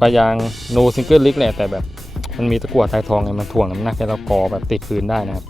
ปลายางโนซิงเกิลลิกแหละแต่แบบมันมีตะกั่วทายทองไงมันถ่วงน้ำหนักให้เรากอแบบติดพื้นได้นะครับ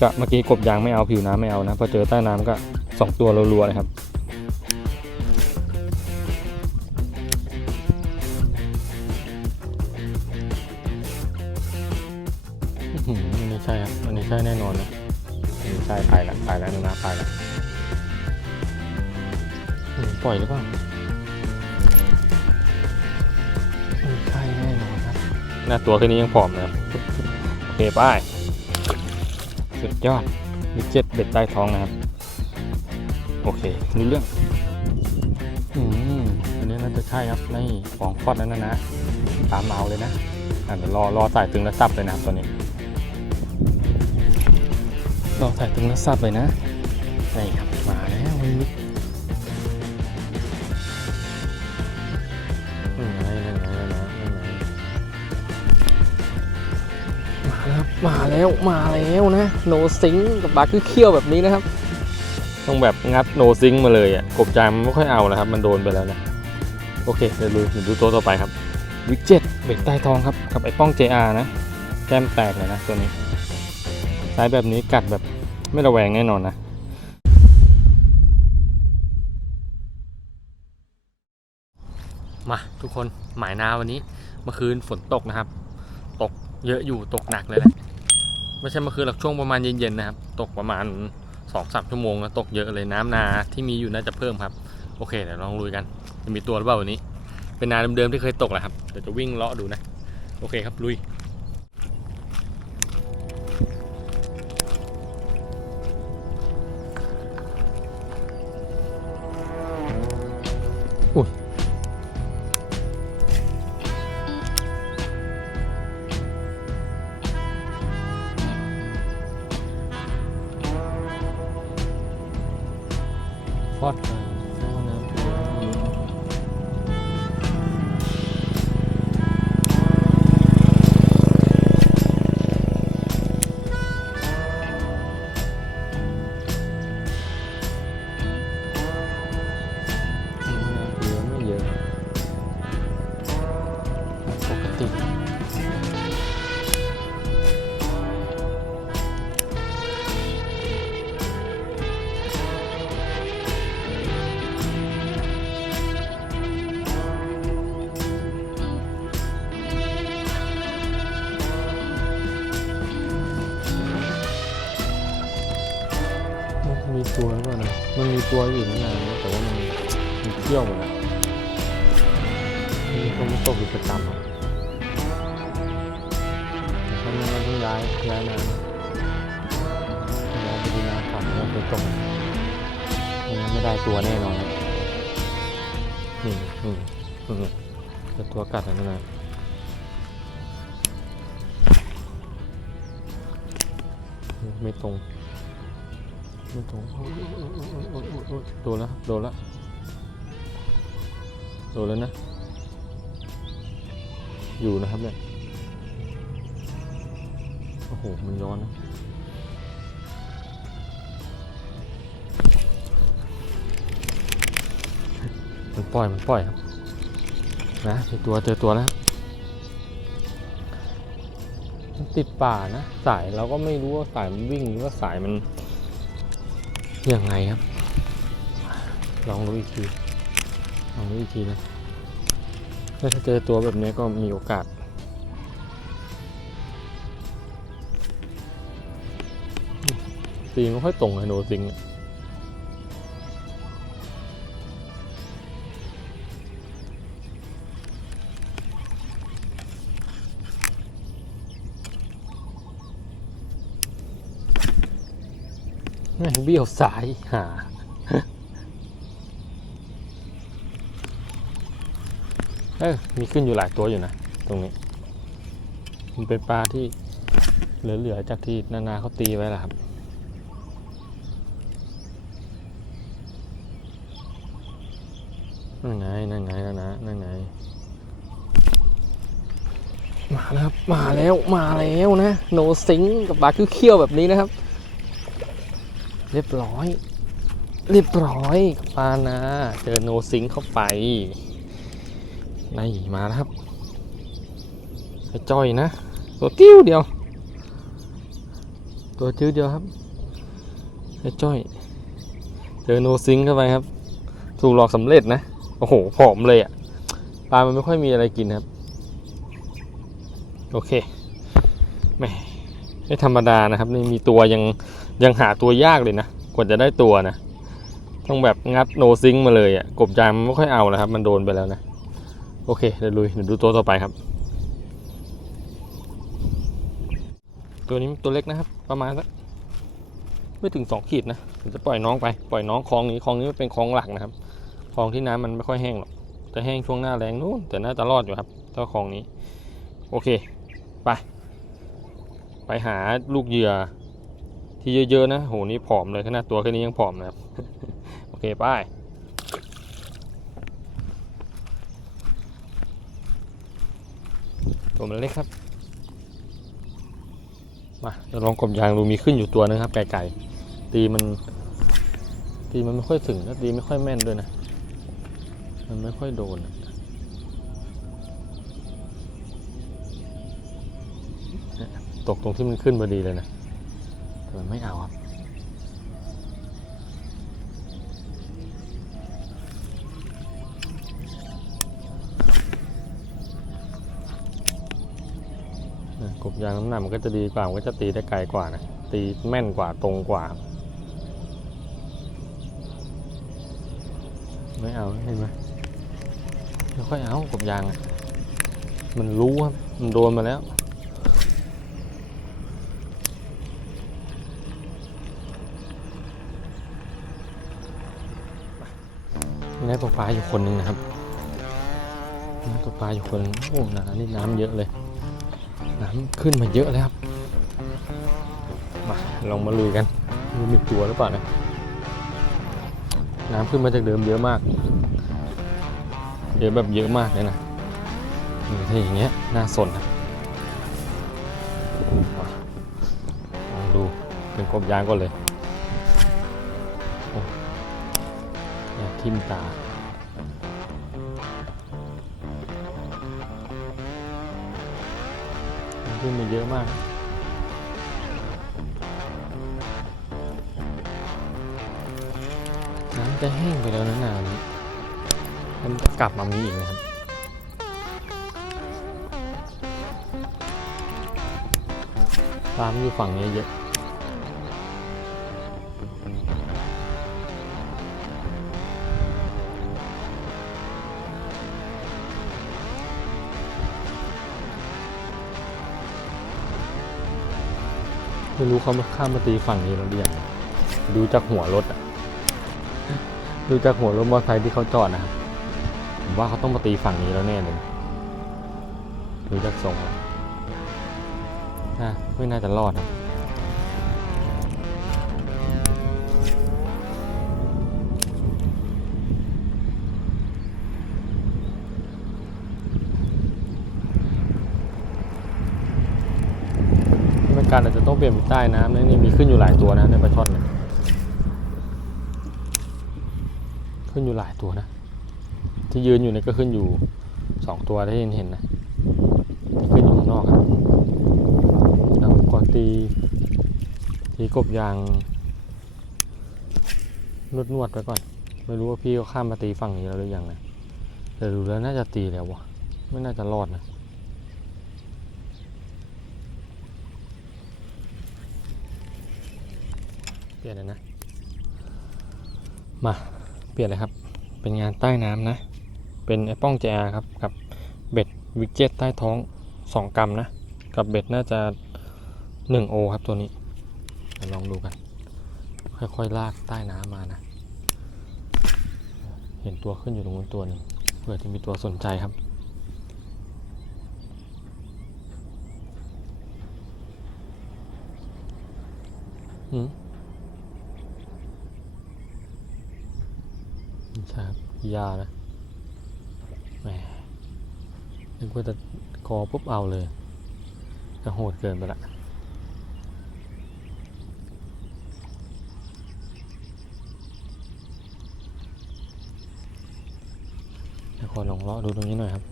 ก็เมื่อกี้กบยางไม่เอาผิวน้ำไม่เอานะพอเจอใต้น้ำก็สองตัวรัวๆเลยครับ หน้าตัวแค่นี้ยังผอมนะครับโอเคป้ายสุดยอดมีเจ็ดเบ็ดใต้ท้องนะครับ โอเครู้เรื่องอืมอันนี้น่าจะใช่ครับนี่ของฟอดนั่นนะนะตามเอาเลยนะอะเดี๋ยวรอรอสายตึงแล้วซับเลยนะครับตัวนี้รอสายตึงแล้วซับเลยนะนี่ครับ มาแล้วครับมาแล้วมาแล้วนะโนซิงกับบาร์คือเคี้ยวแบบนี้นะครับ ต้องแบบงัดโนซิงมาเลยอะกบจามมันไม่ค่อยเอานะครับ มันโดนไปแล้วนะ โอเคเดี๋ยวดูเดี๋ยวดูตัวต่อไปครับ วิกเจ็ตเบ็ดใต้ทองครับ กับไอ้ป้อง JR นะแก้มแตกเลยนะตัวนี้สายแบบนี้กัดแบบไม่ระแวงแน่นอนนะมาทุกคนหมายนาวันนี้เมื่อคืนฝนตกนะครับ ตกเยอะอยู่ตกหนักเลยแหละ ไม่ใช่เมื่อคืนหรอกช่วงประมาณเย็นๆนะครับ ตกประมาณสองสามชั่วโมงนะตกเยอะเลยน้ำนาที่มีอยู่น่าจะเพิ่มครับ โอเคเดี๋ยวลองลุยกันจะมีตัวหรือเปล่าวันนี้ เป็นนาเดิมๆที่เคยตกแหละครับเดี๋ยวจะวิ่งเลาะดูนะ โอเคครับลุยอุ้ย มันมีตัวหรือเปล่านะ มันมีตัวอยู่ข้างในนะแต่ว่ามันมันเที่ยวหมดแล้วนี่ก็ไม่ตกอยู่ประจำครับทำยังไงต้องย้ายย้ายนานย้ายไปดีนาขับเราไปตกมันไม่ได้ตัวแน่นอนนี่นี่นี่จะตัวกัดอะไรนะไม่ตรง ไม่ตรงโดนแล้วโดนแล้วโดนแล้วนะ อยู่นะครับเนี่ย โอ้โห มันย้อนนะมันปล่อย มันปล่อยครับ นะเจอตัวเจอตัวแล้วติดป่านะ สายเราก็ไม่รู้ว่าสายมันวิ่งหรือว่าสายมัน ยังไงครับ ลองรู้อีกที ลองรู้อีกทีนะถ้าเจอตัวแบบนี้ก็มีโอกาส ตีไม่ค่อยตรงไฮโนซิงอะ เบี้ยวสายหาเออมีขึ้นอยู่หลายตัวอยู่นะ ตรงนี้ มันเป็นปลาที่เหลือๆจากที่นานาเขาตีไว้แหละครับนั่นไงนั่นไงนั่นนะนั่นไงมาแล้วครับ มาแล้ว มาแล้วนะ โนซิงกับปลาคือเขี้ยวแบบนี้นะครับ เรียบร้อย เรียบร้อยปลานะเจอโนซิงเข้าไปนี่มาแล้วครับไอ้จอยนะ ตัวติ้วเดียว ตัวจิ้วเดียวครับไอ้จอย เจอโนซิงเข้าไปครับ ถูกหลอกสำเร็จนะ โอ้โหผอมเลยอะ่ะปลามันไม่ค่อยมีอะไรกินครับ โอเค ไม่ธรรมดานะครับ นี่มีตัวยังยังหาตัวยากเลยนะกว่าจะได้ตัวนะต้องแบบงัดโนซิงมาเลยอะ่ะกบจามไม่ค่อยเอาแล้วครับ มันโดนไปแล้วนะ โอเคเดี๋ยวลุยเดี๋ยวดูตัวต่อไปครับ ตัวนี้ตัวเล็กนะครับ ประมาณสักไม่ถึงสองขีดนะผมจะปล่อยน้องไปปล่อยน้องคลองนี้คลองนี้เป็นคลองหลักนะครับคลองที่น้ำมันไม่ค่อยแห้งหรอกจะแห้งช่วงหน้าแรงนู้นแต่น่าจะรอดอยู่ครับเจ้าคลองนี้ โอเค ไป ไปหาลูกเหยื่อที่เยอะๆนะโหนี่ผอมเลยขนาดตัวแค่นี้ยังผอมนะครับ โอเคไปตัวมันเล็กครับ มาเดี๋ยวลองกบยางดูมีขึ้นอยู่ตัวนึงครับ ไก่ๆตีมันตีมันไม่ค่อยถึงแล้วตีไม่ค่อยแม่นด้วยนะ มันไม่ค่อยโดนอะ ตกตรงที่มันขึ้นพอดีเลยนะแต่มันไม่เอาครับนะกบยางน้ำหนักมันก็จะดีกว่า มันก็จะตีได้ไกลกว่านะ ตีแม่นกว่าตรงกว่า ไม่เอาเห็นไหมไม่ค่อยเอากบยางอะมันรู้ครับ มันโดนมาแล้ว มีนักตกปลาอยู่คนหนึ่งนะครับนักตกปลาอยู่คนโอ้น้ำนี่น้ำเยอะเลย น้ำขึ้นมาเยอะแล้วครับมาลองมาลุยกันดูมีตัวหรือเปล่านะน้ำขึ้นมาจากเดิมเยอะมาก เยอะแบบเยอะมากเลยนะนี่ถ้าอย่างเงี้ยน่าสนนะมาลองดูเป็นกบยางก่อนเลย ทิ่มตา ขึ้นมาเยอะมากน้ำจะแห้งไปแล้วนะนานี้มันจะกลับมามีอีกนะครับปลามันอยู่ฝั่งนี้เยอะ เขามาข้ามมาตีฝั่งนี้แล้วหรือยังดูจากหัวรถอะดูจากหัวรถมอเตอร์ไซค์ที่เขาจอดนะครับผมว่าเขาต้องมาตีฝั่งนี้แล้วแน่เลยดูจากทรงแล้วไม่น่าจะรอดนะ ต้องเปลี่ยนใต้น้ำนะนี่มีขึ้นอยู่หลายตัวนะในปลาช่อนเนี่ยขึ้นอยู่หลายตัวนะ ที่ยืนอยู่เนี่ยก็ขึ้นอยู่สองตัวที่เห็นเห็นนะ ขึ้นอยู่ข้างนอกครับแล้วก่อนตีตีกบยางนวดนวดๆไปก่อน ไม่รู้ว่าพี่เขาข้ามมาตีฝั่งนี้แล้วหรือยังนะแต่ดูแล้วน่าจะตีแล้ววะไม่น่าจะรอดนะ เปลี่ยนเลยนะ มาเปลี่ยนเลยครับ เป็นงานใต้น้ำนะ เป็นไอ้ป้องแจครับกับเบ็ดวิกเจ็ตใต้ท้อง 2 กรัมนะ กับเบ็ดน่าจะ 1 โอครับตัวนี้ลองดูกัน ค่อยๆลากใต้น้ำมานะ เห็นตัวขึ้นอยู่ตรงนู้นตัวหนึ่งเผื่อจะมีตัวสนใจครับอืม ไม่ ใช่ครับยานะแหมนึกว่าจะคอปุ๊บเอาเลยจะโหดเกินไปละขอลองเลาะดูตรงนี้หน่อยครับ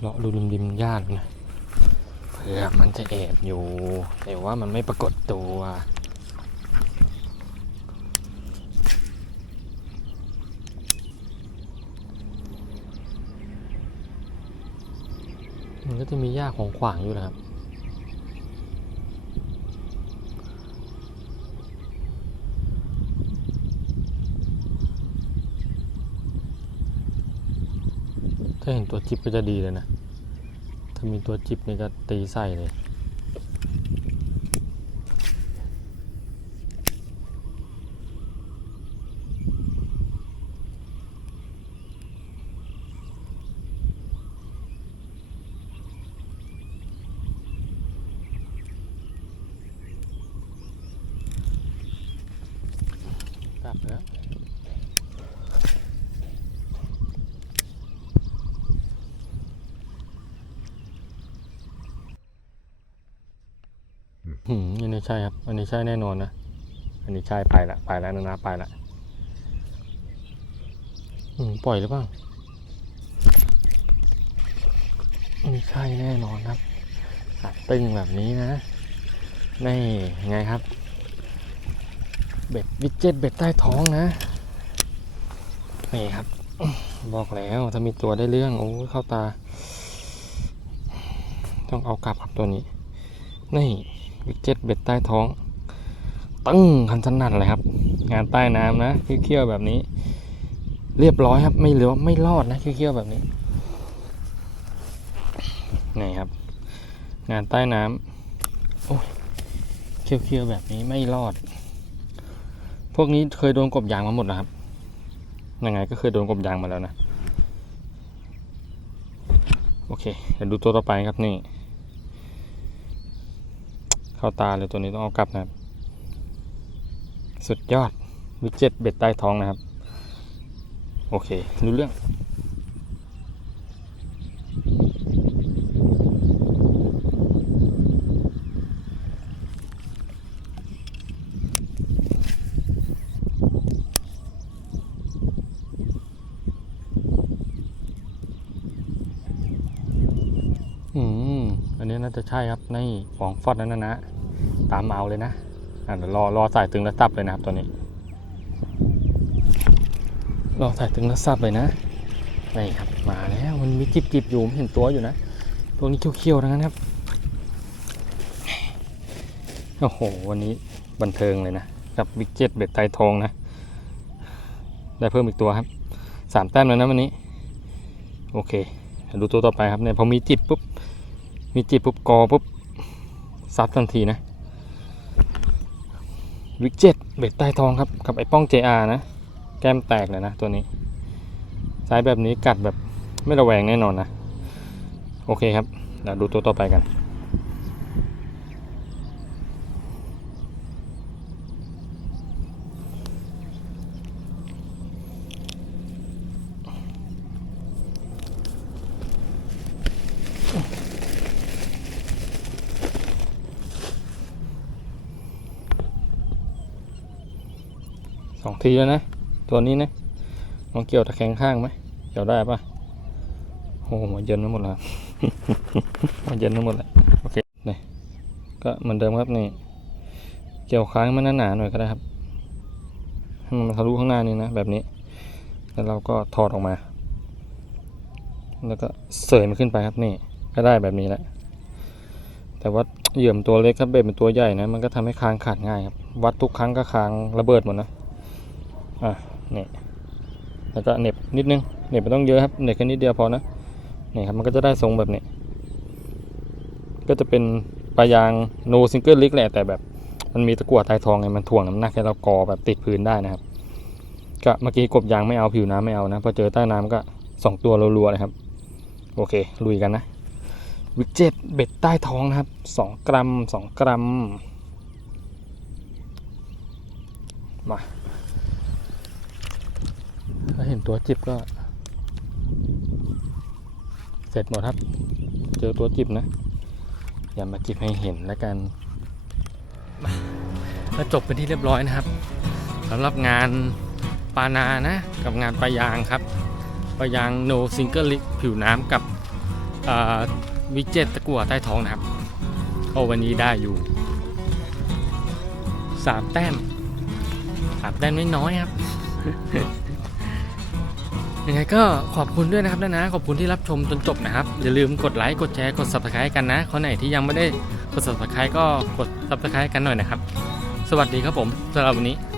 เลาะดูริมริมหญ้าดูนะเผื่อมันจะแอบอยู่ แต่ว่ามันไม่ปรากฏตัว ก็จะมีหญ้าของขวางอยู่นะครับ ถ้าเห็นตัวจิบก็จะดีเลยนะ ถ้ามีตัวจิบนี่ก็ตีใส่เลย กลับแล้วอืมอันนี้ใช่ครับ อันนี้ใช่แน่นอนนะ อันนี้ใช่ไปละไปแล้วนะนะไปละอืมปล่อยหรือเปล่าอันนี้ใช่แน่นอนครับอัดตึงแบบนี้นะนี่ไงครับ เบ็ดวิดเจ็ตเบ็ดใต้ท้องนะ นี่ครับ บอกแล้วถ้ามีตัวได้เรื่องโอ้เข้าตา ต้องเอากลับครับตัวนี้ นี่วิกเจ็ตเบ็ดใต้ท้อง ตึ้งคันสนั่นเลยครับ งานใต้น้ำนะเคี้ยวๆแบบนี้ เรียบร้อยครับ ไม่เหลือไม่รอดนะเคี้ยวๆแบบนี้นี่ครับ งานใต้น้ำโอ้ยเคี้ยวๆแบบนี้ไม่รอด วกนี้เคยโดนกบยางมาหมดนะครับ ยังไงก็เคยโดนกบยางมาแล้วนะ โอเค เดี๋ยวดูตัวต่อไปครับนี่ เข้าตาเลยตัวนี้ต้องเอากลับนะครับ สุดยอดวิเจ็ตเบ็ดใต้ท้องนะครับ โอเค รู้เรื่อง อืม อันนี้น่าจะ ใช่ครับในฟองฟอดนั้นนะนะตามเอาเลยนะอะเดี๋ยวรอรอสายตึงแล้วซับเลยนะครับตัวนี้ รอสายตึงแล้วซับเลยนะนี่ครับมาแล้วมันมีจิบจิบอยู่ผมเห็นตัวอยู่นะตัวนี้เขี้ยวๆทั้งนั้นครับโอ้โหวันนี้บันเทิงเลยนะกับวิกเจ็ตเบ็ดไตรทองนะได้เพิ่มอีกตัวครับสามแต้มแล้วนะวันนี้ โอเคดูตัวต่อไปครับเนี่ยพอมีจิบปุ๊บ มีจีบปุ๊บกอปุ๊บซัดทันทีนะ วิกเจ็ตเบ็ดใต้ทองครับ กับไอ้ป้อง JR นะ แก้มแตกเลยนะตัวนี้สายแบบนี้กัดแบบไม่ระแวงแน่นอนนะ โอเคครับเดี๋ยวดูตัวต่อไปกัน สองทีแล้วนะ ตัวนี้นะลองเกี่ยวตะแคงข้างไหมเกี่ยวได้ปะโอ้โหเย็นไปหมดแล้วหัวเย็นไปหมดแล้วโอเคนี่ก็เหมือนเดิมครับนี่ เกี่ยวค้างมันหนาๆหน่อยก็ได้ครับให้มันทะลุข้างหน้านี่นะแบบนี้ แล้วเราก็ถอดออกมา แล้วก็เสยมันขึ้นไปครับนี่ ก็ได้แบบนี้แหละ แต่ว่าเหยื่อมตัวเล็กครับเบ็ดเป็นตัวใหญ่นะ มันก็ทำให้ค้างขาดง่ายครับ วัดทุกครั้งก็ค้างระเบิดหมดนะ อะนี่แล้วก็เน็บนิดนึงเน็บไม่ต้องเยอะครับเน็บแค่นิดเดียวพอนะนี่ครับมันก็จะได้ทรงแบบนี้ ก็จะเป็นปลายางโนซิงเกิลลิกแหละแต่แบบมันมีตะกั่วท้ายทองไงมันถ่วงน้ำหนักให้เรากอแบบติดพื้นได้นะครับ ก็เมื่อกี้กบยางไม่เอาผิวน้ำไม่เอานะพอเจอใต้น้ำก็สองตัวรัวๆเลยครับ โอเค ลุยกันนะวิกเจ็ตเบ็ดใต้ท้องนะครับสองกรัมสองกรัมมา ถ้าเห็นตัวจิบก็ เสร็จหมดครับ เจอตัวจิบนะ อย่ามาจิบให้เห็นแล้วกันก็จบไปที่เรียบร้อยนะครับสำหรับงานปานานะ กับงานปลายางครับปลายาง no single lick ผิวน้ำกับวิกเจตตะกั่วใต้ท้องนะครับโอ้วันนี้ได้อยู่สามแต้มสามแต้มไม่น้อยครับ ยังไงก็ขอบคุณด้วยนะครับนะนะขอบคุณที่รับชมจนจบนะครับ อย่าลืมกดไลค์กดแชร์กด subscribe กันนะคนไหนที่ยังไม่ได้กด subscribe ก็กด subscribe กันหน่อยนะครับ สวัสดีครับผมสำหรับวันนี้